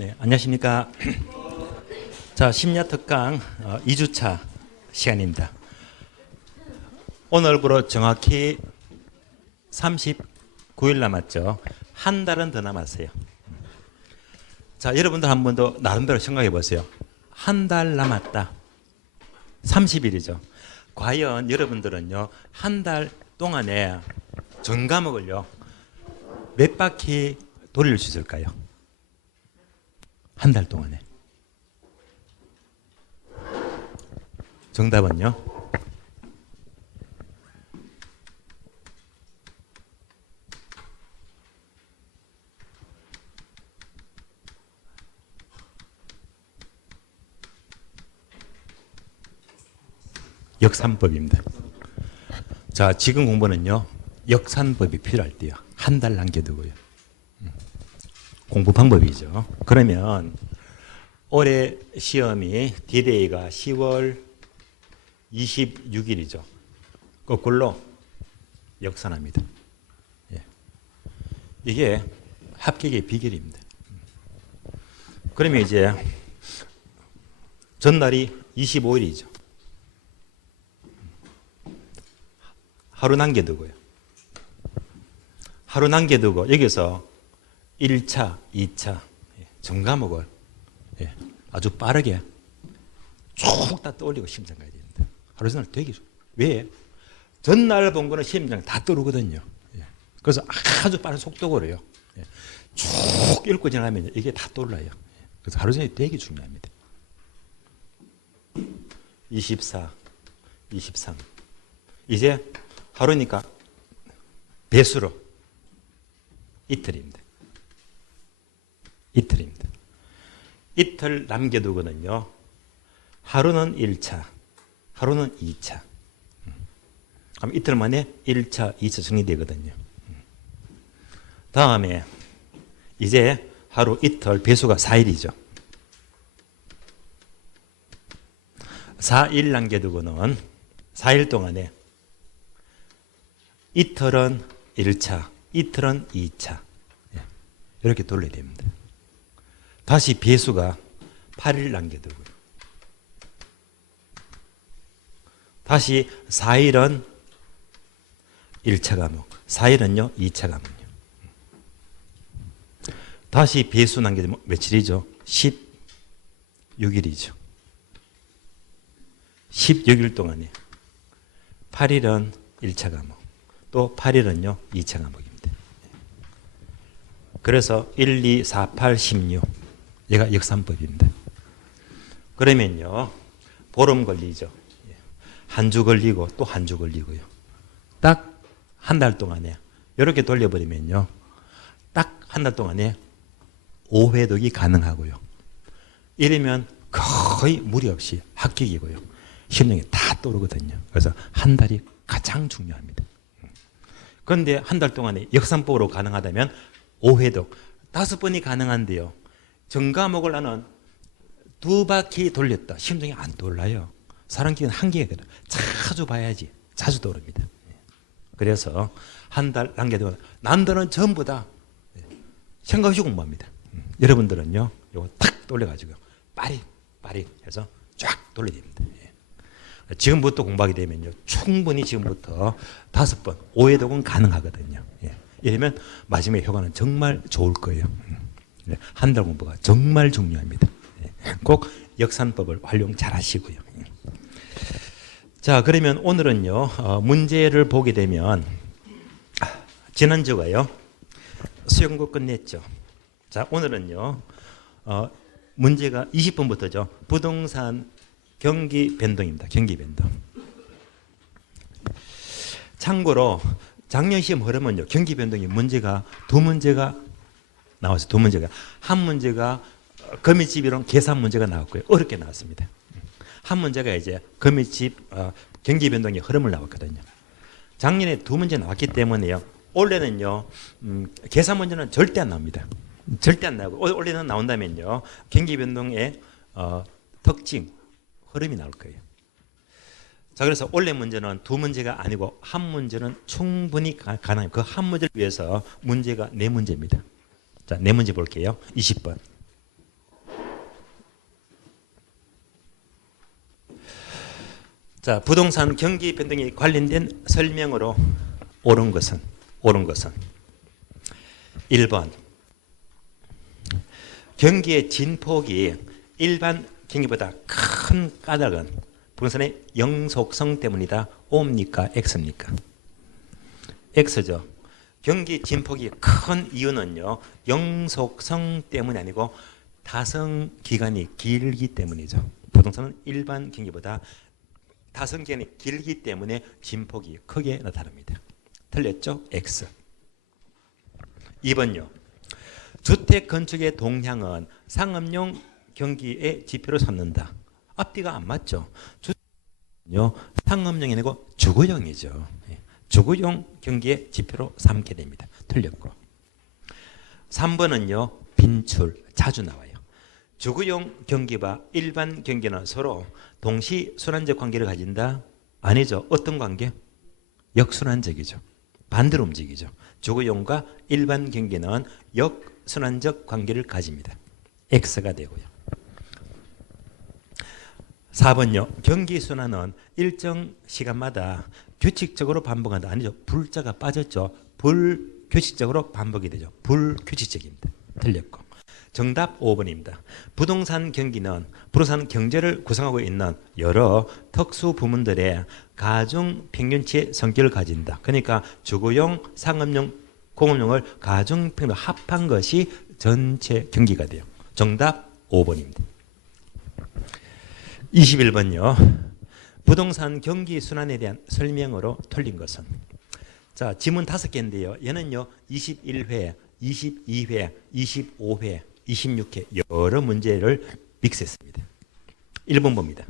네, 안녕하십니까. 자, 심야 특강 2주차 시간입니다. 오늘부로 정확히 39일 남았죠. 한 달은 더 남았어요. 자, 여러분들 한 번 더 나름대로 생각해 보세요. 한 달 남았다. 30일이죠. 과연 여러분들은요, 한 달 동안에 전 과목을요, 몇 바퀴 돌릴 수 있을까요? 한 달 동안에. 정답은요? 역산법입니다. 자, 지금 공부는요, 역산법이 필요할 때요. 한 달 남겨두고요. 공부 방법이죠. 그러면 올해 시험이 디데이가 10월 26일이죠. 거꾸로 역산합니다. 예. 이게 합격의 비결입니다. 그러면 이제 전날이 25일이죠. 하루 남겨두고요. 하루 남겨두고 여기서 1차, 2차 전 과목을 아주 빠르게 쭉 다 떠올리고 시험장 가야 됩니다. 하루 전날 되게 왜? 전날 본 거는 시험장 다 떠오르거든요. 그래서 아주 빠른 속도로요. 쭉 읽고 지나가면 이게 다 떠올라요. 그래서 하루 전에 되게 중요합니다. 24, 23 이제 하루니까 배수로 이틀입니다. 이틀입니다. 이틀 남겨두고는요, 하루는 1차, 하루는 2차. 그럼 이틀 만에 1차, 2차 정리되거든요. 다음에 이제 하루 이틀 배수가 4일이죠. 4일 남겨두고는 4일 동안에 이틀은 1차, 이틀은 2차. 이렇게 돌려야 됩니다. 다시 배수가 8일 남겨두고요. 다시 4일은 1차 과목, 4일은요 2차 과목이요. 다시 배수 남겨두면 며칠이죠? 16일이죠. 16일 동안에 8일은 1차 과목, 또 8일은요 2차 과목입니다. 그래서 1, 2, 4, 8, 16 얘가 역산법입니다. 그러면요, 보름 걸리죠. 한 주 걸리고 또 한 주 걸리고요. 딱 한 달 동안에 이렇게 돌려버리면요, 딱 한 달 동안에 5회독이 가능하고요. 이러면 거의 무리 없이 합격이고요. 시험장에 다 떠오르거든요. 그래서 한 달이 가장 중요합니다. 그런데 한 달 동안에 역산법으로 가능하다면 5회독 5번이 가능한데요. 전 과목을 나는 2바퀴 돌렸다. 시험장에 안 떠올라요. 사람 기회는 한계가 돼요. 자주 봐야지. 자주 떠오릅니다. 그래서 한 달 남겨두고 남들은 전부 다 생각 없이 공부합니다. 여러분들은요, 이거 탁 돌려가지고 빠릿 해서 쫙 돌려야 됩니다. 지금부터 공부하게 되면요, 충분히 지금부터 5번, 5회독은 가능하거든요. 이러면 마지막에 효과는 정말 좋을 거예요. 한 달 공부가 정말 중요합니다. 꼭 역산법을 활용 잘 하시고요. 자, 그러면 오늘은요, 문제를 보게 되면, 지난주가요, 수영고 끝냈죠. 자, 오늘은요, 문제가 20번부터죠. 부동산 경기 변동입니다. 경기 변동. 참고로 작년 시험 흐름은요, 경기 변동이 문제가 두 문제가 나왔어요. 두 문제가. 한 문제가 거미집 이론 계산 문제가 나왔고요. 어렵게 나왔습니다. 한 문제가 이제 거미집 경기 변동의 흐름을 나왔거든요. 작년에 두 문제 나왔기 때문에요. 올해는요, 계산 문제는 절대 안 나옵니다. 절대 안 나오고, 올해는 나온다면요, 경기 변동의 특징, 흐름이 나올 거예요. 자, 그래서 올해 문제는 두 문제가 아니고 한 문제는 충분히 가능해요. 그 한 문제를 위해서 문제가 네 문제입니다. 자, 네 문제 볼게요. 20번. 자, 부동산 경기 변동에 관련된 설명으로 옳은 것은 1번 경기의 진폭이 일반 경기보다 큰 까닭은 부동산의 영속성 때문이다. O입니까? X입니까? X죠. 경기 진폭이 큰 이유는요, 영속성 때문이 아니고 타성 기간이 길기 때문이죠. 부동산은 일반 경기보다 타성 기간이 길기 때문에 진폭이 크게 나타납니다. 틀렸죠? X. 2번요. 주택 건축의 동향은 상업용 경기의 지표로 삼는다. 앞뒤가 안 맞죠. 주택은요, 상업용이 아니고 주거용이죠. 주거용 경기의 지표로 삼게 됩니다. 틀렸고. 3번은요, 빈출 자주 나와요. 주거용 경기와 일반 경기는 서로 동시 순환적 관계를 가진다? 아니죠. 어떤 관계? 역순환적이죠. 반대로 움직이죠. 주거용과 일반 경기는 역순환적 관계를 가집니다. X가 되고요. 4번요. 경기 순환은 일정 시간마다 규칙적으로 반복한다. 아니죠. 불자가 빠졌죠. 불규칙적으로 반복이 되죠. 불규칙적입니다. 틀렸고. 정답 5번입니다. 부동산 경기는 부동산 경제를 구성하고 있는 여러 특수 부문들의 가중 평균치의 성격을 가진다. 그러니까 주거용, 상업용, 공업용을 가중 평균 합한 것이 전체 경기가 돼요. 정답 5번입니다. 21번요. 부동산 경기 순환에 대한 설명으로 틀린 것은, 자, 지문 5개인데요. 얘는요 21회, 22회, 25회, 26회 여러 문제를 믹스했습니다. 1번 봅니다.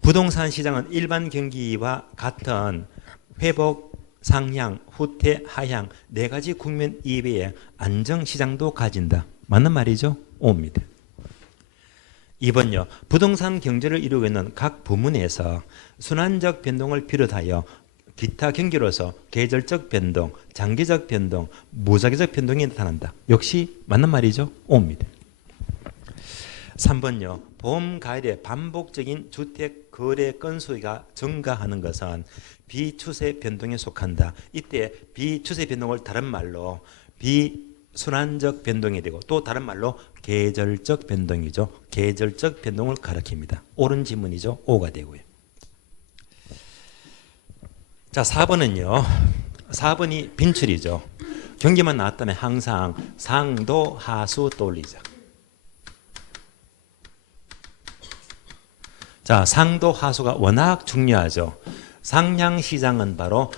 부동산 시장은 일반 경기와 같은 회복, 상향, 후퇴, 하향 네 가지 국면 이외에 안정 시장도 가진다. 맞는 말이죠? O입니다. 2번요. 부동산 경제를 이루고 있는 각 부문에서 순환적 변동을 비롯하여 기타 경기로서 계절적 변동, 장기적 변동, 무장기적 변동이 나타난다. 역시 맞는 말이죠? O입니다. 3번요. 보험 가율의 반복적인 주택 거래 건수가 증가하는 것은 비추세 변동에 속한다. 이때 비추세 변동을 다른 말로 비순환적 변동이 되고 또 다른 말로 계절적 변동이죠. 계절적 변동을 가리킵니다. 옳은 지문이죠. O가 되고요. 자, 4번은요. 4번이 빈출이죠. 경기만 나왔다면 항상 상도 하수 떠올리자. 자, 상도 하수가 워낙 중요하죠. 상향 시장은 바로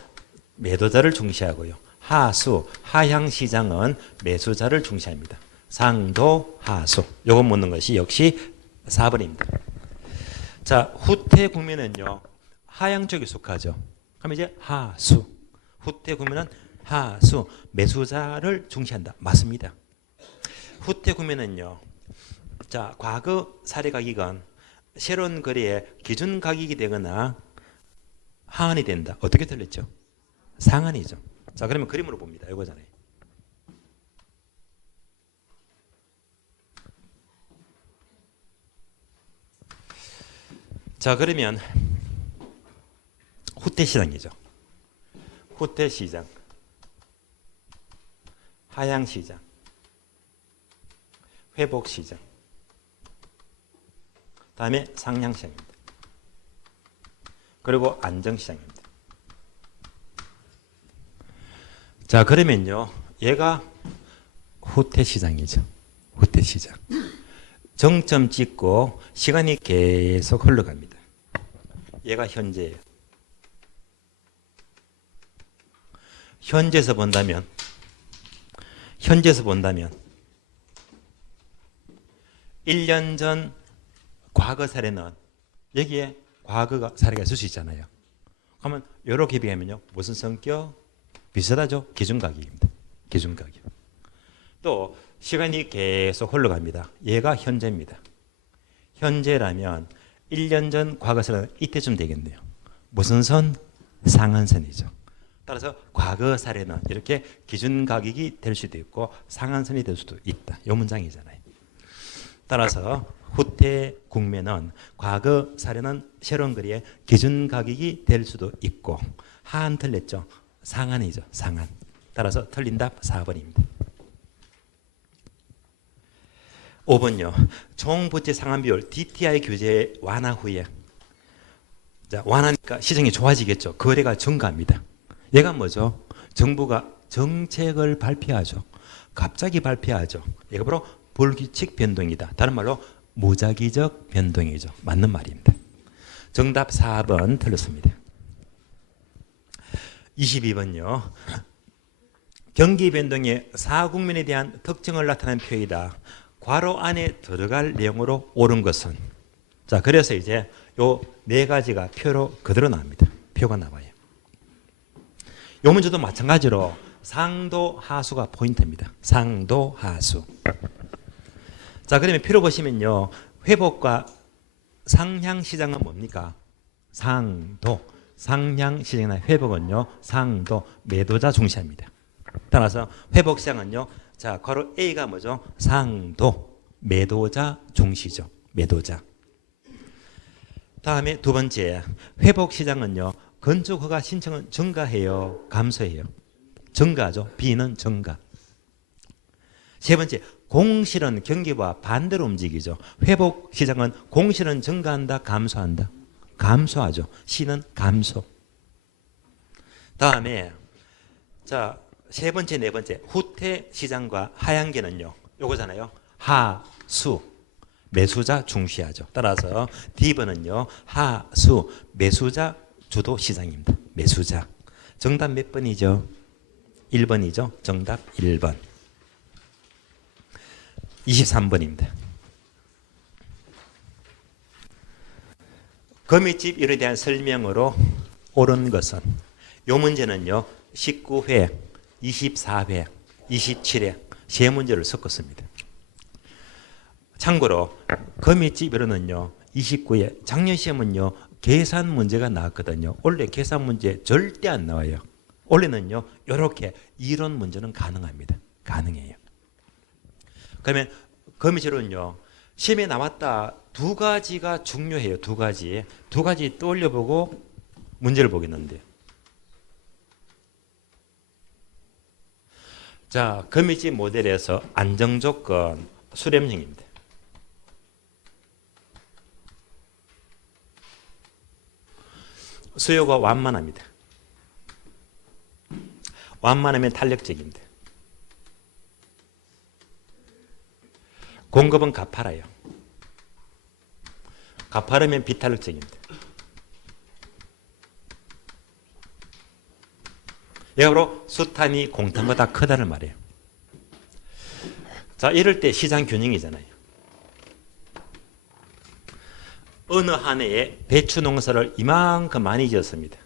매도자를 중시하고요. 하수, 하향 시장은 매수자를 중시합니다. 상도 하수. 요거 묻는 것이 역시 4번입니다. 자, 후퇴 국면은요. 하향 쪽에 속하죠. 그럼 이제 하수. 후퇴 국면은 하수, 매수자를 중시한다. 맞습니다. 후퇴 국면은요. 자, 과거 사례 가격은 새로운 거래의 기준 가격이 되거나 하한이 된다. 어떻게 틀렸죠? 상한이죠. 자, 그러면 그림으로 봅니다. 이거잖아요. 자, 그러면 후퇴 시장이죠. 후퇴 시장, 하향 시장, 회복 시장, 다음에 상향 시장입니다. 그리고 안정 시장입니다. 자, 그러면요, 얘가 후퇴 시장이죠. 후퇴 시장. 정점 찍고 시간이 계속 흘러갑니다. 얘가 현재예요. 현재에서 본다면 1년 전 과거 사례는 여기에 과거 사례가 있을 수 있잖아요. 그러면 이렇게 비교하면요. 무슨 성격? 비슷하죠? 기준가격입니다. 기준가격. 또 시간이 계속 흘러갑니다. 얘가 현재입니다. 현재라면 1년 전 과거 사례는 이때쯤 되겠네요. 무슨 선? 상한선이죠. 따라서 과거 사례는 이렇게 기준 가격이 될 수도 있고 상한선이 될 수도 있다. 이 문장이잖아요. 따라서 후퇴 국면은 과거 사료는 새로운 거리의 기준 가격이 될 수도 있고 하한 틀렸죠. 상한이죠. 상한. 따라서 틀린 답 4번입니다. 5번요. 총부채 상환 비율 DTI 규제 완화 후에 자, 완화니까 시장이 좋아지겠죠. 거래가 증가합니다. 얘가 뭐죠? 정부가 정책을 발표하죠. 갑자기 발표하죠. 얘가 바로 불규칙 변동이다. 다른 말로 무작위적 변동이죠. 맞는 말입니다. 정답 4번 틀렸습니다. 22번요. 경기 변동의 사국면에 대한 특징을 나타내는 표이다. 괄호 안에 들어갈 내용으로 옳은 것은 자 그래서 이제 요 네 가지가 표로 그대로 나옵니다. 표가 나와요. 요 문제도 마찬가지로 상도 하수가 포인트입니다. 상도 하수. 자 그러면 표로 보시면요. 회복과 상향 시장은 뭡니까? 상도. 상향 시장이나 회복은요. 상도 매도자 중시합니다. 따라서 회복 시장은요. 자, 괄호 A가 뭐죠? 상도 매도자 중시죠. 매도자. 다음에 두 번째 회복 시장은요. 건축 허가 신청은 증가해요, 감소해요? 증가죠. B는 증가. 세 번째 공실은 경기와 반대로 움직이죠. 회복 시장은 공실은 증가한다, 감소한다? 감소하죠. C는 감소. 다음에 자, 세 번째, 네 번째 후퇴 시장과 하향기는요. 요거잖아요. 하수. 매수자 중시하죠. 따라서 D번은요. 하수 매수자 주도 시장입니다. 매수자. 정답 몇 번이죠? 1번이죠. 정답 1번. 23번입니다. 거미집 일에 대한 설명으로 옳은 것은 요 문제는요. 19회, 24회, 27회 세 문제를 섞었습니다. 참고로 거미집으로는요. 29회 작년 시험은요. 계산 문제가 나왔거든요. 원래 계산 문제 절대 안 나와요. 원래는요. 이렇게 이론 문제는 가능합니다. 가능해요. 그러면 거미집으로는요. 시험에 나왔다 두 가지가 중요해요. 두 가지 떠올려보고 문제를 보겠는데 자, 거미집 모델에서 안정조건 수렴형입니다. 수요가 완만합니다. 완만하면 탄력적입니다. 공급은 가파라요. 가파르면 비탄력적입니다. 얘가 바로 수탄이 공탄보다 크다는 말이에요. 자, 이럴 때 시장 균형이잖아요. 어느 한 해에 배추 농사를 이만큼 많이 지었습니다.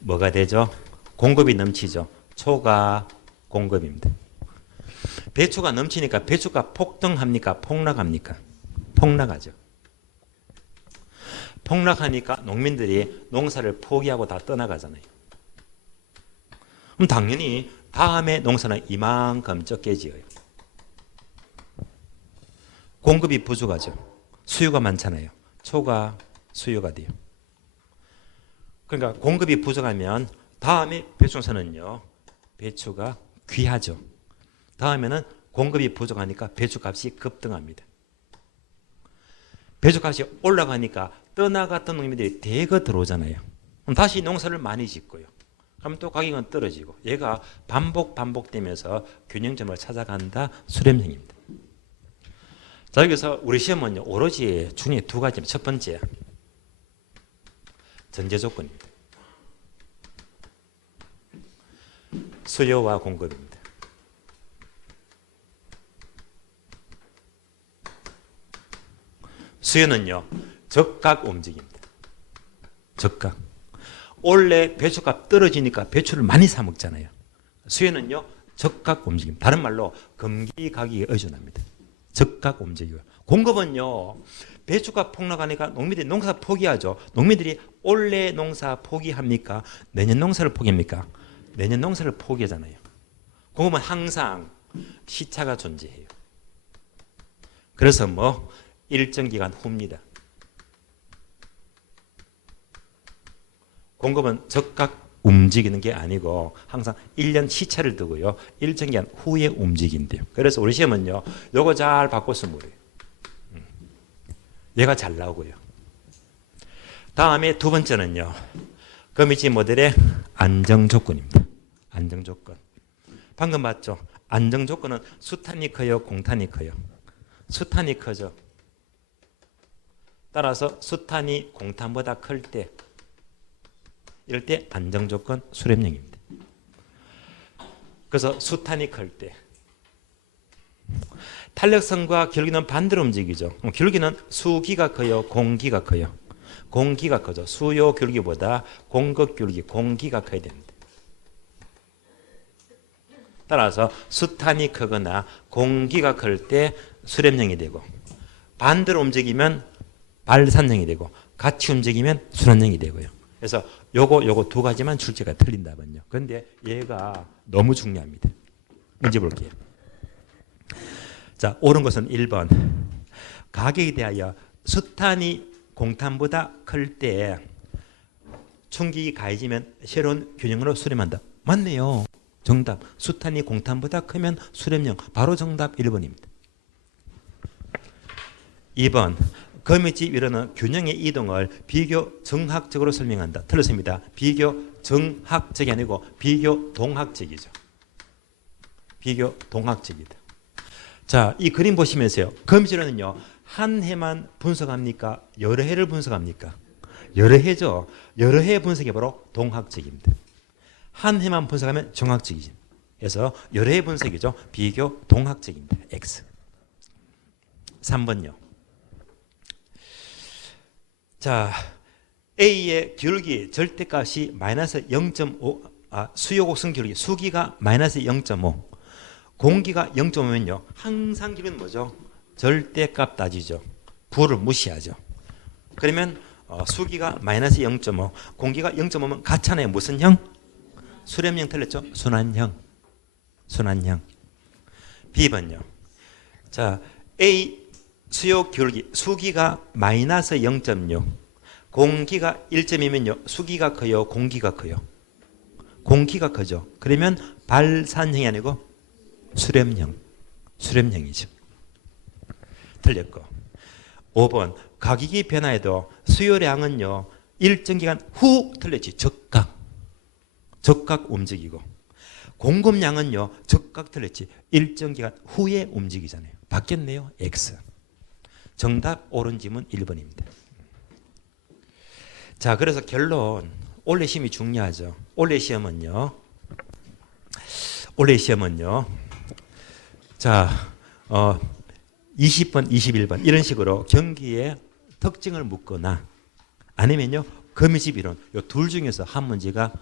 뭐가 되죠? 공급이 넘치죠. 초과 공급입니다. 배추가 넘치니까 배추가 폭등합니까? 폭락합니까? 폭락하죠. 폭락하니까 농민들이 농사를 포기하고 다 떠나가잖아요. 그럼 당연히 다음에 농사는 이만큼 적게 지어요. 공급이 부족하죠. 수요가 많잖아요. 초과 수요가 돼요. 그러니까 공급이 부족하면 다음에 배추농사는요. 배추가 귀하죠. 다음에는 공급이 부족하니까 배추값이 급등합니다. 배추값이 올라가니까 떠나갔던 농민들이 대거 들어오잖아요. 그럼 다시 농사를 많이 짓고요. 그럼 또 가격은 떨어지고 얘가 반복되면서 균형점을 찾아간다. 수렴형입니다. 자, 여기서 우리 시험은요, 오로지 중에 두 가지입니다. 첫 번째, 전제 조건입니다. 수요와 공급입니다. 수요는요, 적각 움직입니다. 적각. 원래 배추값 떨어지니까 배추를 많이 사 먹잖아요. 수요는요, 적각 움직입니다. 다른 말로 금기 가격에 의존합니다. 적각 움직이고요. 공급은요. 배추가 폭락하니까 농민들이 농사 포기하죠. 농민들이 올해 농사 포기합니까? 내년 농사를 포기합니까? 내년 농사를 포기하잖아요. 공급은 항상 시차가 존재해요. 그래서 뭐 일정 기간 후입니다. 공급은 즉각 움직이는 게 아니고 항상 1년 시차를 두고요. 일정 기간 후에 움직인대요. 그래서 우리 시험은요. 요거 잘 바꿨으면 그래요. 얘가 잘 나오고요. 다음에 두 번째는요. 거미지 모델의 안정 조건입니다. 안정 조건. 방금 봤죠? 안정 조건은 수탄이 커요, 공탄이 커요? 수탄이 커죠. 따라서 수탄이 공탄보다 클 때, 이럴 때 안정 조건 수렴형입니다. 그래서 수탄이 클 때. 탄력성과 기울기는 반대로 움직이죠. 기울기는 수기가 커요, 공기가 커요? 공기가 커죠. 수요 기울기보다 공급 기울기, 공기가 커야 됩니다. 따라서 수탄이 크거나 공기가 클 때 수렴형이 되고, 반대로 움직이면 발산형이 되고, 같이 움직이면 순환형이 되고요. 그래서 요거 두 가지만 출제가 틀린다면요. 그런데 얘가 너무 중요합니다. 문제 볼게요. 자, 옳은 것은 1번. 가격에 대하여 수탄이 공탄보다 클 때 충격이 가해지면 새로운 균형으로 수렴한다. 맞네요. 정답. 수탄이 공탄보다 크면 수렴형. 바로 정답 1번입니다. 2번. 거미지 위로는 균형의 이동을 비교 정학적으로 설명한다. 틀렸습니다. 비교 정학적이 아니고 비교 동학적이죠. 비교 동학적이다. 자, 이 그림 보시면서요. 거미지로는요. 한 해만 분석합니까? 여러 해를 분석합니까? 여러 해죠. 여러 해 분석이 바로 동학적입니다. 한 해만 분석하면 정학적이죠. 그래서 여러 해 분석이죠. 비교 동학적입니다. X. 3번요. 자, A의 기울기 절대값이 마이너스 0.5, 수요 곡선 기울기, 수기가 마이너스 0.5, 공기가 0.5면요. 항상 기울기는 뭐죠? 절대값 따지죠. 부를 무시하죠. 그러면 수기가 마이너스 0.5, 공기가 0.5면 같잖아요. 무슨 형? 수렴형 틀렸죠? 순환형. 순환형. B번요. 자, A 수요 기울기, 수기가 마이너스 0.6, 공기가 1.2면요. 수기가 커요, 공기가 커요? 공기가 커죠. 그러면 발산형이 아니고 수렴형. 수렴형이죠. 틀렸고. 5번. 가격이 변화해도 수요량은요. 일정 기간 후 틀렸지. 적각. 적각 움직이고. 공급량은요. 적각 틀렸지. 일정 기간 후에 움직이잖아요. 바뀌었네요. X. 정답 옳은 지문 1번입니다. 자, 그래서 결론. 올해 시험이 중요하죠. 올해 시험은요. 자, 20번, 21번 이런 식으로 경기의 특징을 묻거나 아니면요. 거미집 이론 이 둘 중에서 한 문제가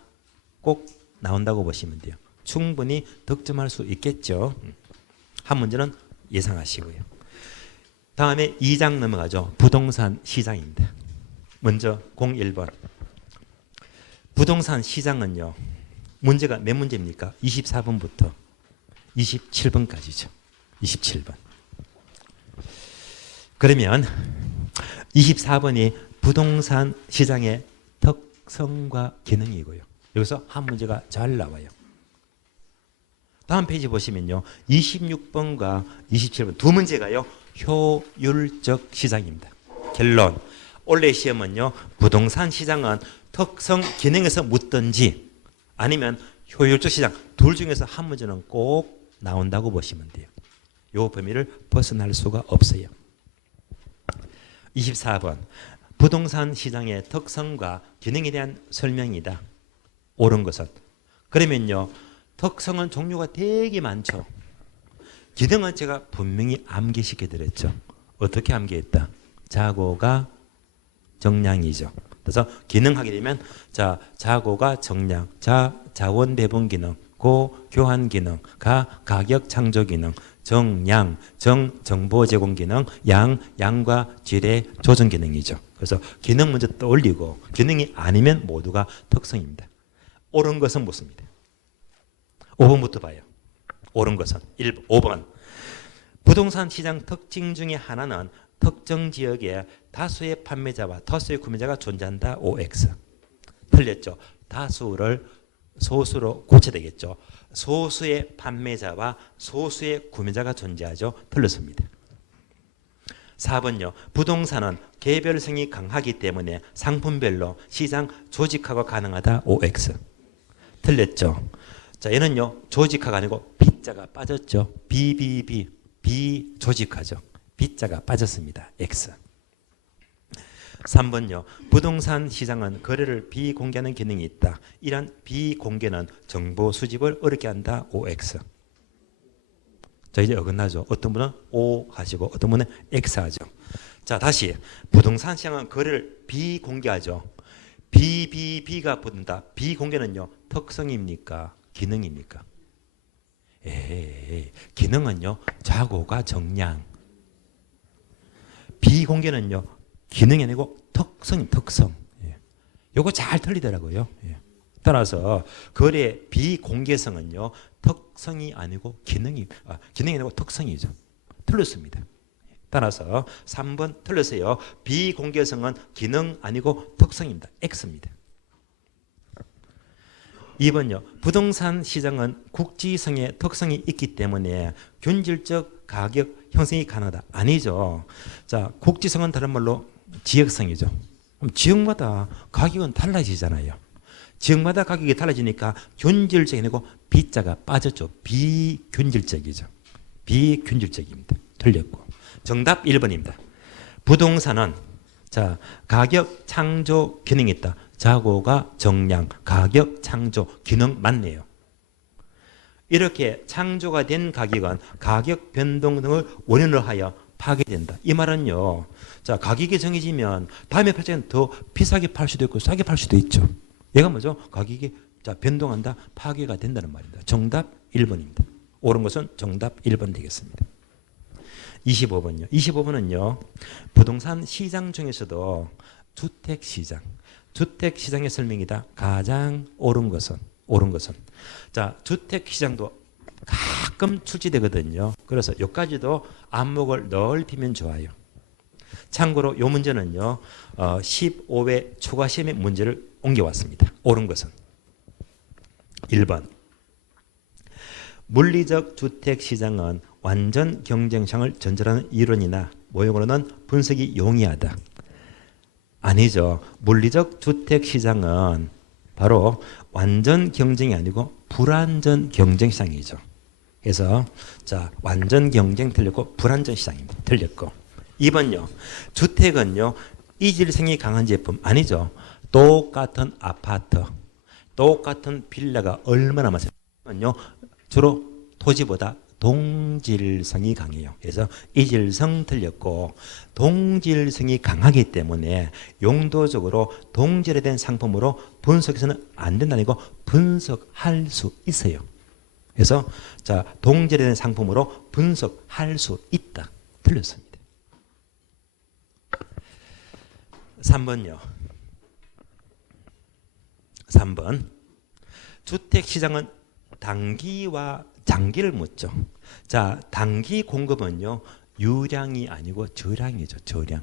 꼭 나온다고 보시면 돼요. 충분히 득점할 수 있겠죠. 한 문제는 예상하시고요. 다음에 2장 넘어가죠. 부동산 시장입니다. 먼저 01번. 부동산 시장은요. 문제가 몇 문제입니까? 24번부터 27번까지죠. 27번. 그러면 24번이 부동산 시장의 특성과 기능이고요. 여기서 한 문제가 잘 나와요. 다음 페이지 보시면요. 26번과 27번 두 문제가요. 효율적 시장입니다. 결론. 올해 시험은요. 부동산 시장은 특성 기능에서 묻든지 아니면 효율적 시장 둘 중에서 한 문제는 꼭 나온다고 보시면 돼요. 이 범위를 벗어날 수가 없어요. 24번. 부동산 시장의 특성과 기능에 대한 설명이다. 옳은 것은. 그러면요. 특성은 종류가 되게 많죠. 기능은 제가 분명히 암기시켜 드렸죠. 어떻게 암기했다? 자고가 정량이죠. 그래서 기능하게 되면 자 자고가 정량, 자 자원 배분 기능, 고 교환 기능, 가 가격 창조 기능, 정량, 정보 제공 기능, 양과 질의 조정 기능이죠. 그래서 기능 먼저 떠올리고 기능이 아니면 모두가 특성입니다. 옳은 것은 묻습니다. 5번부터 봐요. 옳은 것은 5번. 부동산 시장 특징 중에 하나는 특정 지역에 다수의 판매자와 다수의 구매자가 존재한다. OX. 틀렸죠. 다수를 소수로 고쳐야 되겠죠. 소수의 판매자와 소수의 구매자가 존재하죠. 틀렸습니다. 4번요. 부동산은 개별성이 강하기 때문에 상품별로 시장 조직화가 가능하다. OX. 틀렸죠. 자, 얘는요. 조직화가 아니고 B자가 빠졌죠. 비조직화죠. B자가 빠졌습니다. X. 3번요. 부동산 시장은 거래를 비공개하는 기능이 있다. 이러한 비공개는 정보 수집을 어렵게 한다. OX. 자, 이제 어긋나죠. 어떤 분은 O 하시고 어떤 분은 X 하죠. 자, 다시 부동산 시장은 거래를 비공개하죠. B가 붙는다. 비공개는요. 특성입니까? 기능입니까? 기능은요. 자고가 정량. 비공개는요. 기능이 아니고 특성. 요거 잘 틀리더라고요. 따라서 거래 비공개성은요. 특성이 아니고 기능이 아니고 특성이죠. 틀렸습니다. 따라서 3번 틀렸어요. 비공개성은 기능 아니고 특성입니다. X입니다. 2번요. 부동산 시장은 국지성의 특성이 있기 때문에 균질적 가격 형성이 가능하다. 아니죠. 자, 국지성은 다른 말로 지역성이죠. 그럼 지역마다 가격은 달라지잖아요. 지역마다 가격이 달라지니까 균질적이 아니고 B자가 빠졌죠. 비균질적이죠. 비균질적입니다. 틀렸고. 정답 1번입니다. 부동산은 자, 가격 창조 기능이 있다. 자고가 정량, 가격 창조 기능 맞네요. 이렇게 창조가 된 가격은 가격 변동 등을 원인으로 하여 파괴된다. 이 말은요. 자, 가격이 정해지면 다음에 팔자는 더 비싸게 팔 수도 있고 싸게 팔 수도 있죠. 얘가 뭐죠? 가격이 자, 변동한다, 파괴가 된다는 말입니다. 정답 1번입니다. 옳은 것은 정답 1번 되겠습니다. 25번요. 25번은요. 부동산 시장 중에서도 주택시장의 설명이다. 가장 옳은 것은 자, 주택시장도 가끔 출제되거든요. 그래서 여기까지도 안목을 넓히면 좋아요. 참고로 이 문제는요. 15회 초과 시험의 문제를 옮겨왔습니다. 옳은 것은 1번. 물리적 주택시장은 완전 경쟁성을 전제하는 이론이나 모형으로는 분석이 용이하다. 아니죠. 물리적 주택시장은 바로 완전 경쟁이 아니고 불완전 경쟁시장이죠. 그래서 자, 완전 경쟁 틀렸고 불완전 시장입니다. 틀렸고. 2번요. 주택은요. 이질성이 강한 제품 아니죠. 똑같은 아파트, 똑같은 빌라가 얼마나 많습니까? 주로 토지보다 동질성이 강해요. 그래서 이질성 틀렸고 동질성이 강하기 때문에 용도적으로 동질화된 상품으로 분석해서는 안 된다는 거 분석할 수 있어요. 그래서 자, 동질화된 상품으로 분석할 수 있다. 틀렸습니다. 3번요. 3번. 주택시장은 단기와 장기를 묻죠. 자, 단기 공급은요. 유량이 아니고 저량이죠. 저량.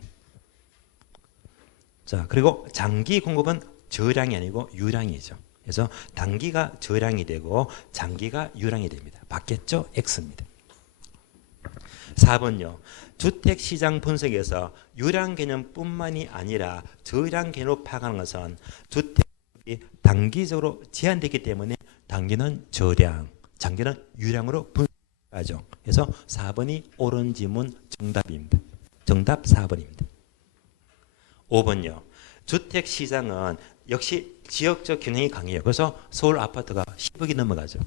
자, 그리고 장기 공급은 저량이 아니고 유량이죠. 그래서 단기가 저량이 되고 장기가 유량이 됩니다. 바뀌었죠? X입니다. 4번요. 주택시장 분석에서 유량 개념뿐만이 아니라 저량 개념으로 파악하는 것은 주택이 단기적으로 제한되기 때문에 단기는 저량, 장기는 유량으로 분석하죠. 그래서 4번이 옳은 지문 정답입니다. 정답 4번입니다. 5번요. 주택시장은 역시 지역적 균형이 강해요. 그래서 서울 아파트가 10억이 넘어가죠.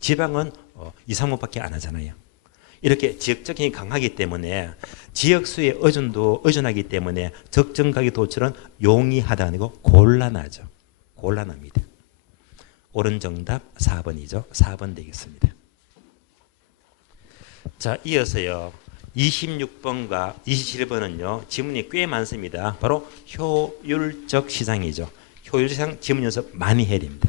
지방은 2, 3억밖에 안 하잖아요. 이렇게 지역적 균형이 강하기 때문에 지역수의 의존하기 때문에 적정 가격 도출은 용이하다 아니고 곤란하죠. 곤란합니다. 옳은 정답 4번이죠. 4번 되겠습니다. 자, 이어서요. 26번과 27번은요. 지문이 꽤 많습니다. 바로 효율적 시장이죠. 효율적 시장 지문 연습 많이 해야 됩니다.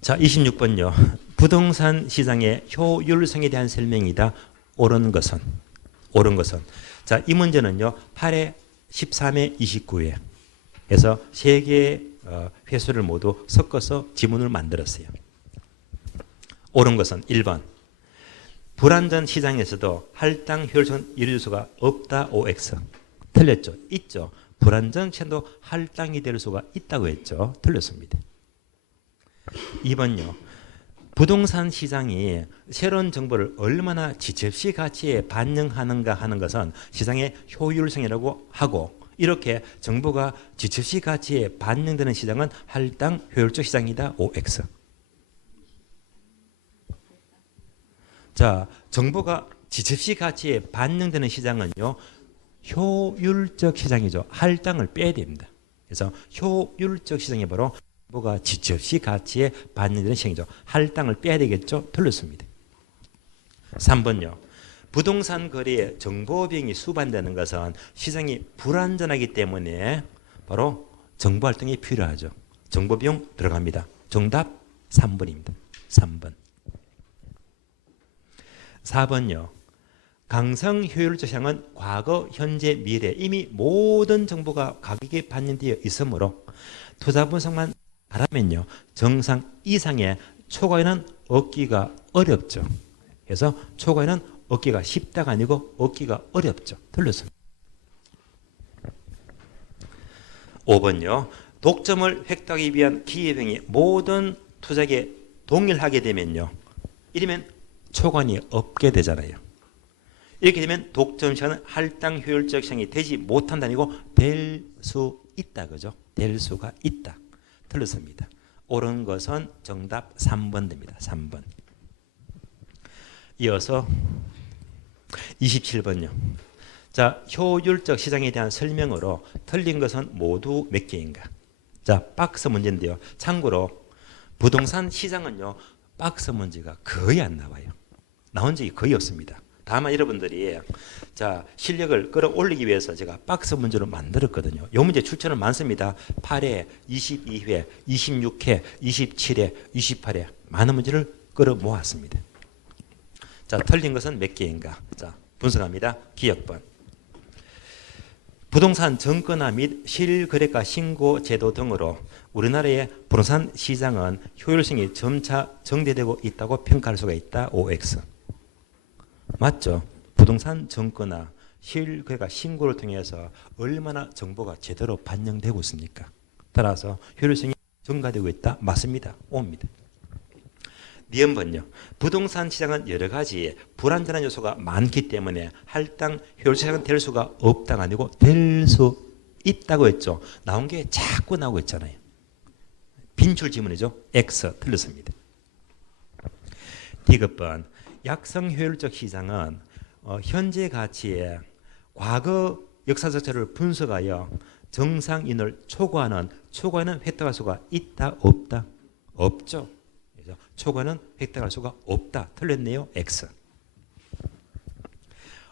자, 26번요. 부동산 시장의 효율성에 대한 설명이다. 옳은 것은 자, 이 문제는요 8회 13회 29회 에서 세 개의 회수를 모두 섞어서 지문을 만들었어요. 옳은 것은 1번 불완전 시장에서도 할당 효율성은 이루어질 수가 없다. OX. 틀렸죠? 있죠. 불완전 시장도 할당이 될 수가 있다고 했죠. 틀렸습니다. 2번요. 부동산 시장이 새로운 정보를 얼마나 지첩시 가치에 반영하는가 하는 것은 시장의 효율성이라고 하고 이렇게 정보가 지첩시 가치에 반영되는 시장은 할당 효율적 시장이다. OX. 자, 정보가 지첩시 가치에 반영되는 시장은요. 효율적 시장이죠. 할당을 빼야 됩니다. 그래서 효율적 시장이 바로 정보가 지첩시 가치에 반영되는 시장이죠. 할당을 빼야 되겠죠. 틀렸습니다. 3번요. 부동산 거래에 정보 비용이 수반되는 것은 시장이 불안전하기 때문에 바로 정보 활동이 필요하죠. 정보 비용 들어갑니다. 정답 3번입니다. 3번. 4번요. 강성 효율적 시장은 과거, 현재, 미래 이미 모든 정보가 가격에 반영되어 있으므로 투자 분석만 잘하면요. 정상 이상의 초과에는 얻기가 어렵죠. 그래서 초과에는 얻기가 쉽다가 아니고 얻기가 어렵죠. 틀렸습니다. 5번요. 독점을 획득하기 위한 기회병이 모든 투자에 동일하게 되면요. 이러면 초과이 없게 되잖아요. 이렇게 되면 독점 시장은 할당 효율적 시장이 되지 못한다는 아니고 될 수 있다. 그죠? 될 수가 있다. 틀렸습니다. 옳은 것은 정답 3번 됩니다. 3번. 이어서 27번요. 자, 효율적 시장에 대한 설명으로 틀린 것은 모두 몇 개인가? 자, 박스 문제인데요. 참고로 부동산 시장은요. 박스 문제가 거의 안 나와요. 나온 적이 거의 없습니다. 다만 여러분들이 자, 실력을 끌어올리기 위해서 제가 박스 문제로 만들었거든요. 이 문제 출처는 많습니다. 8회, 22회, 26회, 27회, 28회 많은 문제를 끌어 모았습니다. 자, 틀린 것은 몇 개인가? 자, 분석합니다. 기억번. 부동산 정권화 및 실거래가 신고 제도 등으로 우리나라의 부동산 시장은 효율성이 점차 정대되고 있다고 평가할 수가 있다. OX. 맞죠? 부동산 정권화, 실거래가 신고를 통해서 얼마나 정보가 제대로 반영되고 있습니까? 따라서 효율성이 증가되고 있다. 맞습니다. O입니다. 니은번요. 부동산 시장은 여러 가지 불안전한 요소가 많기 때문에 할당 효율 시장은 될 수가 없다가 아니고 될 수 있다고 했죠. 나온 게 자꾸 나오고 있잖아요. 빈출 지문이죠. X 틀렸습니다. 디귿번. 약성 효율적 시장은 현재 가치에 과거 역사적 자료를 분석하여 정상인을 초과하는 획득할 수가 있다 없다? 없죠. 초과는 획득할 수가 없다. 틀렸네요. X.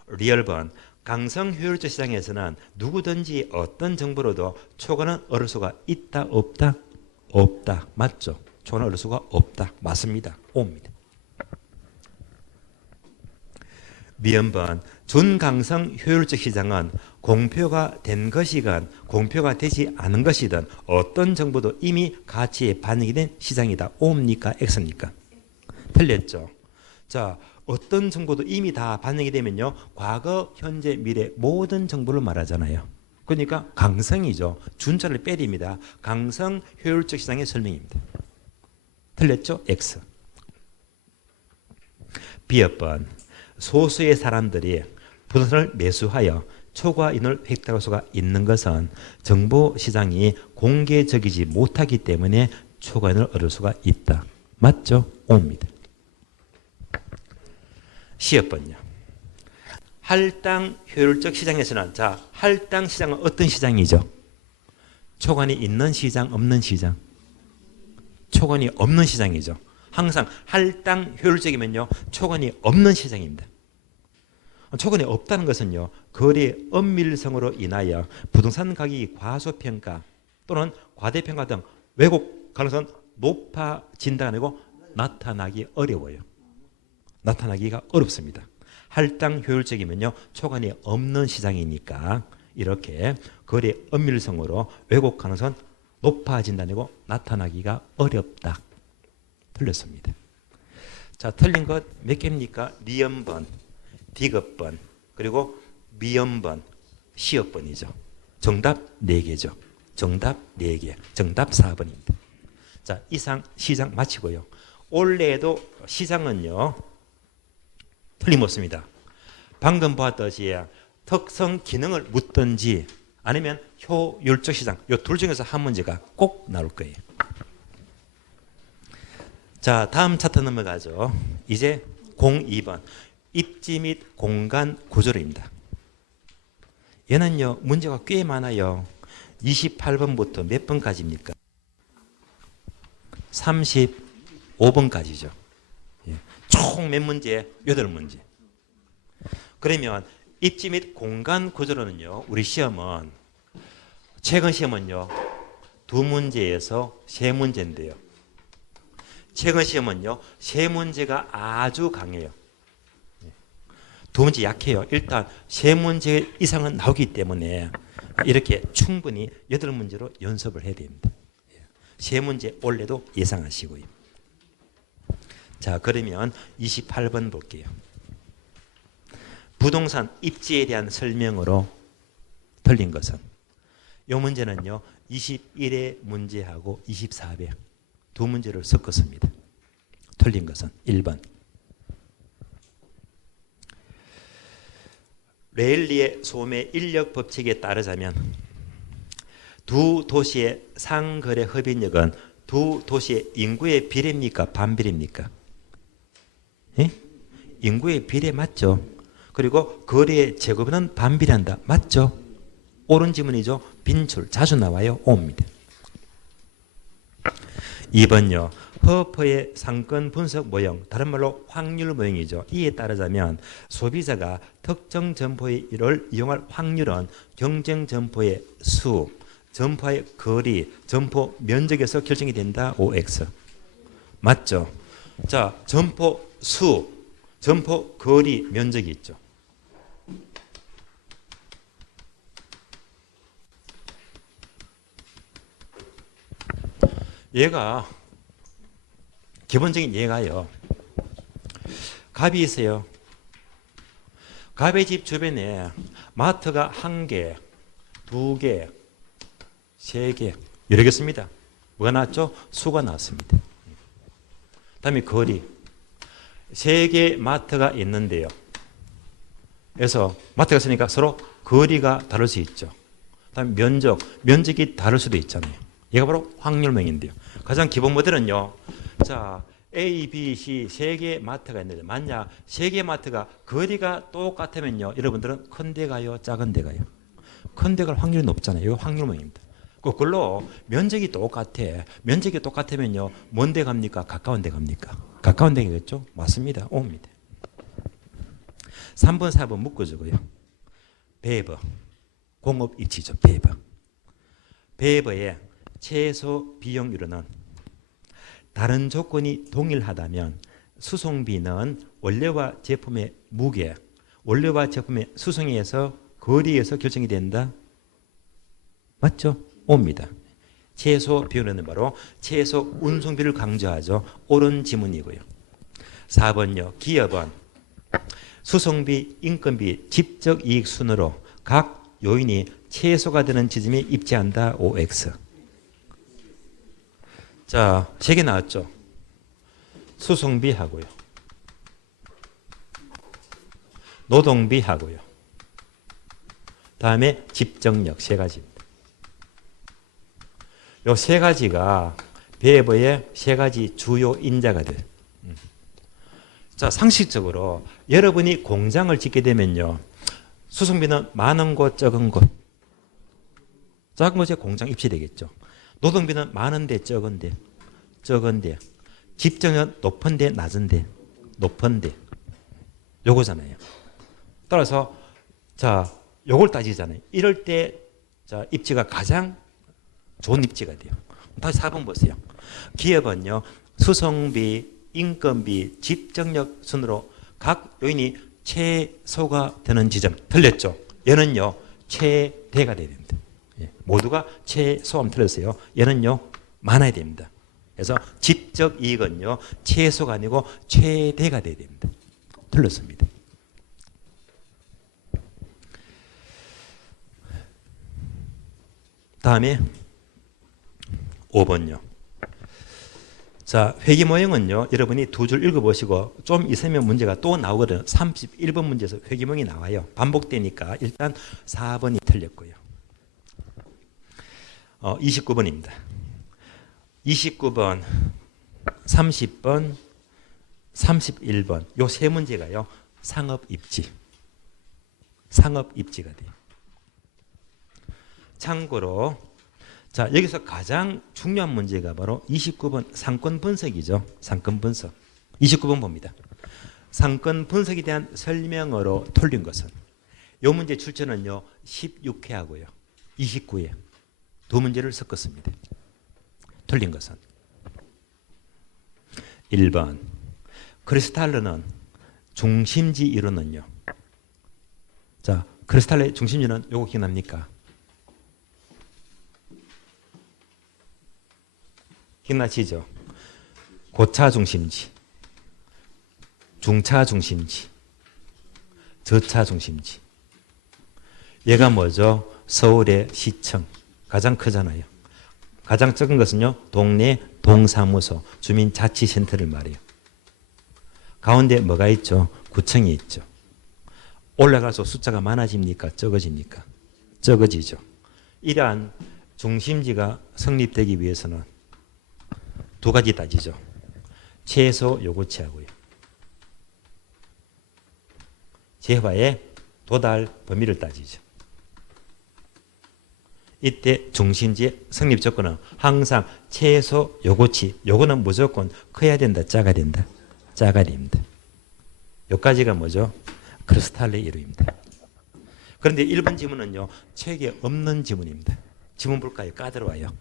리얼번. 강성 효율적 시장에서는 누구든지 어떤 정보로도 초과는 얻을 수가 있다 없다? 없다. 맞죠? 초과는 얻을 수가 없다. 맞습니다. O입니다. 미연번. 준강성 효율적 시장은 공표가 된 것이건 공표가 되지 않은 것이든 어떤 정보도 이미 가치에 반영이 된 시장이다. O입니까? X입니까? 틀렸죠. 자, 어떤 정보도 이미 다 반영이 되면요. 과거, 현재, 미래 모든 정보를 말하잖아요. 그러니까 강성이죠. 준자를 빼립니다. 강성 효율적 시장의 설명입니다. 틀렸죠? X. B번. 소수의 사람들이 부동산을 매수하여 초과인을 획득할 수가 있는 것은 정보 시장이 공개적이지 못하기 때문에 초과인을 얻을 수가 있다. 맞죠? O입니다. C번요. 할당 효율적 시장에서는 자, 할당 시장은 어떤 시장이죠? 초과인이 있는 시장, 없는 시장? 초과인이 없는 시장이죠. 항상 할당 효율적이면요. 초과인이 없는 시장입니다. 초과인이 없다는 것은요. 거래 엄밀성으로 인하여 부동산 가격이 과소평가 또는 과대평가 등 왜곡 가능성은 높아진다가 아니고 나타나기 어려워요. 나타나기가 어렵습니다. 할당 효율적이면요. 초과이 없는 시장이니까 이렇게 거래 엄밀성으로 왜곡 가능성은 높아진다고 나타나기가 어렵다. 틀렸습니다. 자, 틀린 것 몇 개입니까? 리엄번, 디귿번, 그리고 미엄번, 시업번이죠. 정답 4개죠. 정답 4개. 정답 4번입니다. 자, 이상 시장 마치고요. 올해에도 시장은요. 틀림없습니다. 방금 보았듯이 특성 기능을 묻든지 아니면 효율적 시장 이 둘 중에서 한 문제가 꼭 나올 거예요. 자, 다음 차트 넘어가죠. 이제 02번 입지 및 공간 구조로입니다. 얘는요 문제가 꽤 많아요. 28번부터 몇 번까지입니까? 35번까지죠. 총 몇 문제? 8문제. 그러면 입지 및 공간 구조로는요 우리 시험은 최근 시험은요 2문제에서 3문제인데요. 최근 시험은요 3문제가 아주 강해요. 2문제 약해요. 일단 3문제 이상은 나오기 때문에 이렇게 충분히 8문제로 연습을 해야 됩니다. 3문제 올해도 예상하시고요. 자, 그러면 28번 볼게요. 부동산 입지에 대한 설명으로 틀린 것은 이 문제는요 21회 문제하고 24회 두 문제를 섞었습니다. 틀린 것은 1번 레일리의 소매 인력 법칙에 따르자면 두 도시의 상거래 흡인력은 두 도시의 인구의 비례입니까? 반비례입니까? 예? 인구의 비례 맞죠? 그리고 거래의 제곱은 반비례한다. 맞죠? 옳은 지문이죠. 빈출 자주 나와요. 옵니다. 2번요. 허퍼의 상권 분석 모형, 다른 말로 확률 모형이죠. 이에 따르자면 소비자가 특정 점포를 이용할 확률은 경쟁 점포의 수, 점포의 거리, 점포 면적에서 결정이 된다. OX. 맞죠? 자, 점포 수, 점포 거리, 면적이 있죠. 얘가 기본적인 예가요. 갑이 있어요. 갑의 집 주변에 마트가 1개, 2개, 3개 여러 개 있습니다. 뭐가 나왔죠? 수가 나왔습니다. 다음에 거리. 3개 마트가 있는데요. 그래서 마트가 있으니까 서로 거리가 다를 수 있죠. 다음에 면적이 다를 수도 있잖아요. 얘가 바로 확률명인데요. 가장 기본 모델은요. 자, A, B, C 3개 마트가 있는데 만약 3개 마트가 거리가 똑같으면요. 여러분들은 큰 데 가요? 작은 데 가요? 큰 데 갈 확률이 높잖아요. 이거 확률명입니다. 거꾸로 면적이 똑같으면요. 먼 데 갑니까? 가까운 데 갑니까? 가까운 데겠죠? 맞습니다. 옵니다. 3번, 4번 묶어주고요. 배버. 공업 입지죠. 배버. 배버의 최소 비용률은 다른 조건이 동일하다면 수송비는 원료와 제품의 무게, 원료와 제품의 수송에서 거리에서 결정이 된다. 맞죠? 옵니다. 최소 비용은 바로 최소 운송비를 강조하죠. 옳은 지문이고요. 4번요. 기업은 수송비, 인건비, 직접 이익 순으로 각 요인이 최소가 되는 지점에 입지한다. OX. 자, 3개 나왔죠. 수송비 하고요. 노동비 하고요. 다음에 집정력 3가지입니다. 요 3가지가 배버의 3가지 주요 인자가 돼요. 자, 상식적으로 여러분이 공장을 짓게 되면요. 수송비는 많은 곳, 적은 곳. 작은 곳에 공장 입지되겠죠. 노동비는 많은데 적은데 집정은 높은데 낮은데 높은데 요거잖아요. 따라서 자 요걸 따지잖아요. 이럴 때 자 입지가 가장 좋은 입지가 돼요. 다시 4번 보세요. 기업은요 수송비, 인건비, 집정력 순으로 각 요인이 최소가 되는 지점. 틀렸죠? 얘는요, 최대가 돼야 됩니다. 예, 모두가 최소하면 틀렸어요. 얘는요, 많아야 됩니다. 그래서 지적 이익은요, 최소가 아니고 최대가 돼야 됩니다. 틀렸습니다. 다음에 5번요. 자, 회기 모형은요, 여러분이 두 줄 읽어보시고 좀 있으면 문제가 또 나오거든요. 31번 문제에서 회기 모형이 나와요. 반복되니까 일단 4번이 틀렸고요. 29번입니다. 29번, 30번, 31번 요 세 문제가요, 상업 입지가 돼요. 참고로 자, 여기서 가장 중요한 문제가 바로 29번 상권 분석이죠. 상권 분석. 29번 봅니다. 상권 분석에 대한 설명으로 틀린 것은 이 문제 출제는요, 16회 하고요, 29회 두 문제를 섞었습니다. 틀린 것은 1번 크리스탈르는 중심지 이론은요. 자, 크리스탈의 중심지는 요거 기억납니까? 기억나시죠? 고차 중심지, 중차 중심지, 저차 중심지. 얘가 뭐죠? 서울의 시청 가장 크잖아요. 가장 적은 것은요, 동네 동사무소, 주민자치센터를 말해요. 가운데 뭐가 있죠? 구청이 있죠. 올라갈수록 숫자가 많아집니까? 적어집니까? 적어지죠. 이러한 중심지가 성립되기 위해서는 두 가지 따지죠. 최소 요구치하고요, 재화의 도달 범위를 따지죠. 이때 중심지의 성립 조건은 항상 최소 요구치, 요거는 무조건 커야 된다, 작아야 된다? 작아야 됩니다. 여기까지가 뭐죠? 크리스탈의 이론입니다. 그런데 1번 지문은요, 책에 없는 지문입니다. 지문 볼까요? 까다로워요.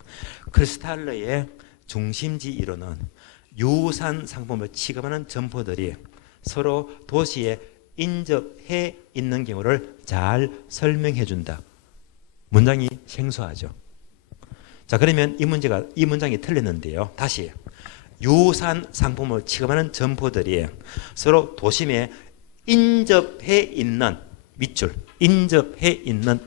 크리스탈의 중심지 이론은 유사한 상품을 취급하는 점포들이 서로 도시에 인접해 있는 경우를 잘 설명해 준다. 문장이 생소하죠. 자, 그러면 이 문장이 틀렸는데요. 다시 유사한 상품을 취급하는 점포들이 서로 도심에 인접해 있는 밑줄, 인접해 있는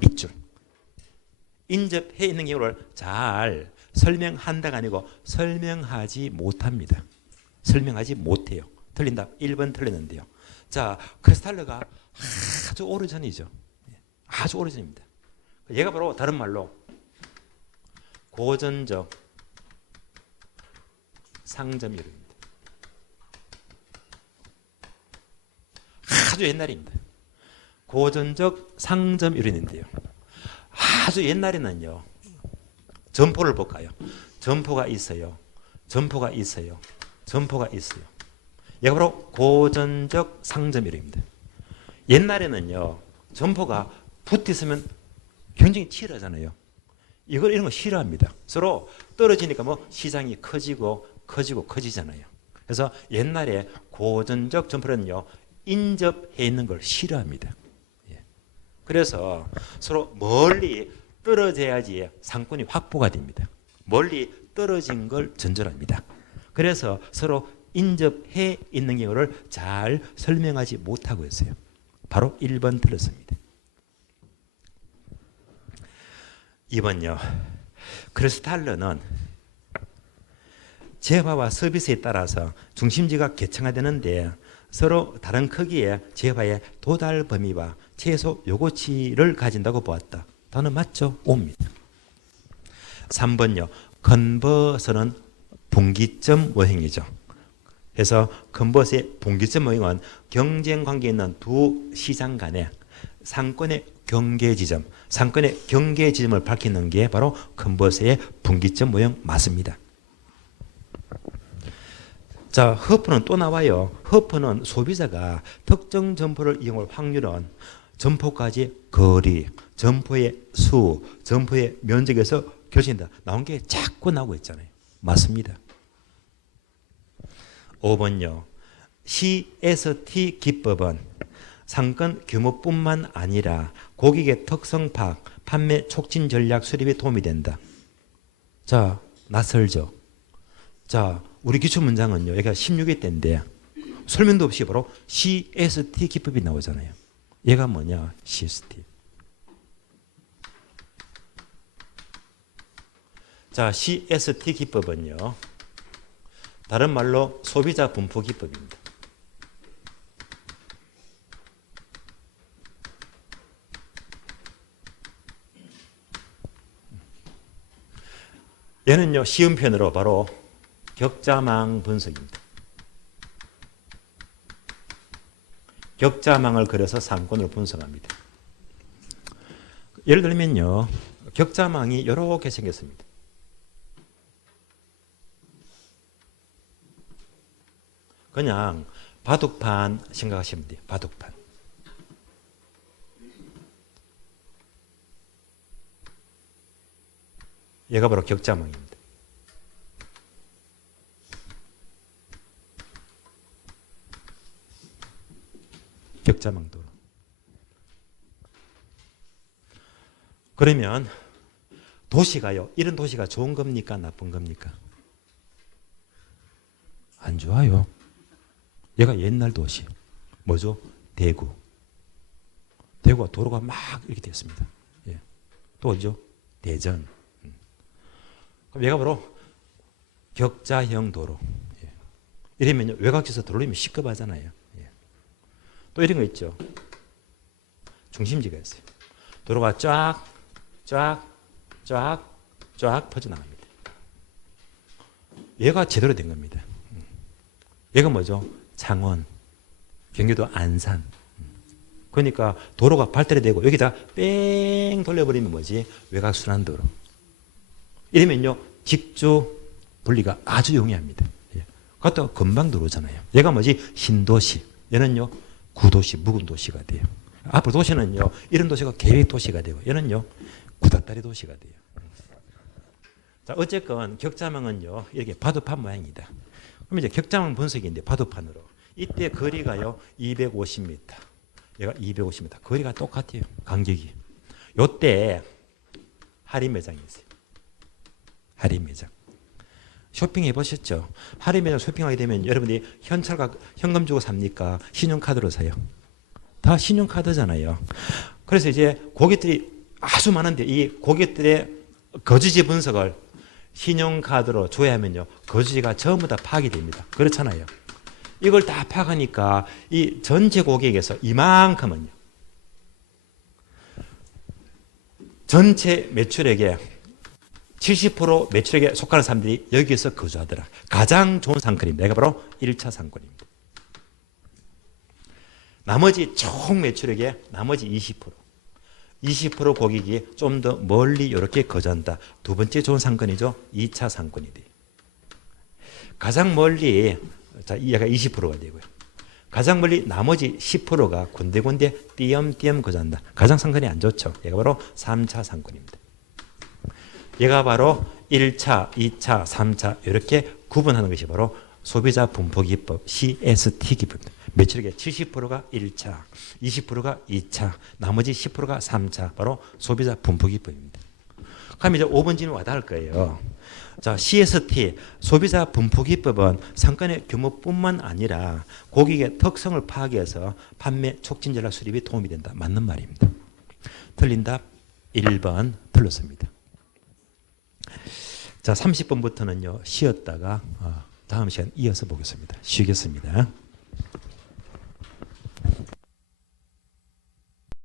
경우를 잘 설명한다가 아니고 설명하지 못합니다. 설명하지 못해요. 틀린다. 1번 틀렸는데요. 자, 크리스탈르가 아주 오래전이죠. 아주 오래전입니다. 얘가 바로 다른 말로 고전적 상점 이론입니다. 아주 옛날입니다. 고전적 상점 이론인데요. 아주 옛날에는요, 점포를 볼까요? 점포가 있어요. 점포가 있어요. 점포가 있어요. 얘가 바로 고전적 상점 이론입니다. 옛날에는요, 점포가 붙어 있으면 경쟁이 치열하잖아요. 이런 거 싫어합니다. 서로 떨어지니까 뭐 시장이 커지잖아요. 그래서 옛날에 고전적 점포는요, 인접해 있는 걸 싫어합니다. 그래서 서로 멀리 떨어져야지 상권이 확보가 됩니다. 멀리 떨어진 걸 전전합니다. 그래서 서로 인접해 있는 경우를 잘 설명하지 못하고 있어요. 바로 1번 틀렸습니다. 2번요. 크리스탈르는 재화와 서비스에 따라서 중심지가 개청화되는데 서로 다른 크기의 재화의 도달 범위와 최소 요구치를 가진다고 보았다. 단어 맞죠? 옵니다. 3번요. 컨버스는 분기점 모형이죠. 그래서 컨버스의 분기점 모형은 경쟁 관계에 있는 두 시장 간의 상권의 경계 지점을 밝히는 게 바로 컨버스의 분기점 모형 맞습니다. 자, 허프는 또 나와요. 허프는 소비자가 특정 점포를 이용할 확률은 점포까지 거리, 점포의 수, 점포의 면적에서 결정된다. 나온 게 자꾸 나오고 있잖아요. 맞습니다. 5번요. CST 기법은 상권 규모뿐만 아니라 고객의 특성 파악, 판매 촉진 전략 수립에 도움이 된다. 자, 낯설죠? 자, 우리 기출문장은요, 여기가 16회 때인데 설명도 없이 바로 CST 기법이 나오잖아요. 얘가 뭐냐? CST. 자, CST 기법은요, 다른 말로 소비자 분포 기법입니다. 얘는요, 쉬운 편으로 바로 격자망 분석입니다. 격자망을 그려서 상권을 분석합니다. 예를 들면요, 격자망이 이렇게 생겼습니다. 그냥 바둑판 생각하시면 돼요. 바둑판. 얘가 바로 격자망입니다. 격자망 도로. 그러면 도시가요, 이런 도시가 좋은 겁니까? 나쁜 겁니까? 안 좋아요. 얘가 옛날 도시. 뭐죠? 대구. 대구가 도로가 막 이렇게 됐습니다. 예. 또 어디죠? 대전. 그럼 얘가 바로 격자형 도로. 예. 이러면 외곽에서 도로면 시급하잖아요. 예. 또 이런 거 있죠. 중심지가 있어요. 도로가 쫙 퍼져나갑니다. 얘가 제대로 된 겁니다. 얘가 뭐죠? 창원, 경기도 안산. 그러니까 도로가 발달이 되고 여기다 뺑 돌려버리면 뭐지? 외곽순환도로. 이러면요, 직주 분리가 아주 용이합니다. 예. 그것도 금방 들어오잖아요. 얘가 뭐지? 신도시. 얘는요, 구도시, 묵은 도시가 돼요. 앞으로 도시는요, 이런 도시가 계획 도시가 되고, 얘는요, 구닥다리 도시가 돼요. 자, 어쨌건 격자망은요, 이렇게 바둑판 모양이다. 그럼 이제 격자망 분석인데, 바둑판으로. 이때 거리가요, 250m. 얘가 250m. 거리가 똑같아요. 간격이. 요때 할인 매장이 있어요. 할인 매장. 쇼핑해 보셨죠? 할인 매장 쇼핑하게 되면 여러분들이 현금 주고 삽니까? 신용카드로 사요. 다 신용카드잖아요. 그래서 이제 고객들이 아주 많은데 이 고객들의 거주지 분석을 신용카드로 줘야 하면요, 거주지가 전부 다 파악이 됩니다. 그렇잖아요. 이걸 다 파악하니까 이 전체 고객에서 이만큼은요, 전체 매출액의 70% 매출액에 속하는 사람들이 여기에서 거주하더라. 가장 좋은 상권입니다. 이가 바로 1차 상권입니다. 나머지 총 매출액의 나머지 20% 고객이 좀 더 멀리 이렇게 거주한다. 두 번째 좋은 상권이죠. 2차 상권이 돼요. 가장 멀리, 자, 얘가 20%가 되고요. 가장 멀리 나머지 10%가 군데군데 띄엄띄엄 거주한다. 가장 상권이 안 좋죠. 얘가 바로 3차 상권입니다. 얘가 바로 1차, 2차, 3차 이렇게 구분하는 것이 바로 소비자 분포 기법, CST 기법입니다. 매출액의 70%가 1차, 20%가 2차, 나머지 10%가 3차, 바로 소비자 분포 기법입니다. 그럼 이제 5번 질문 와닿을 거예요. 자, CST, 소비자 분포 기법은 상권의 규모뿐만 아니라 고객의 특성을 파악해서 판매 촉진 전략 수립에 도움이 된다. 맞는 말입니다. 틀린 답 1번 틀렸습니다. 자, 30번부터는요, 쉬었다가 다음 시간 이어서 보겠습니다. 쉬겠습니다.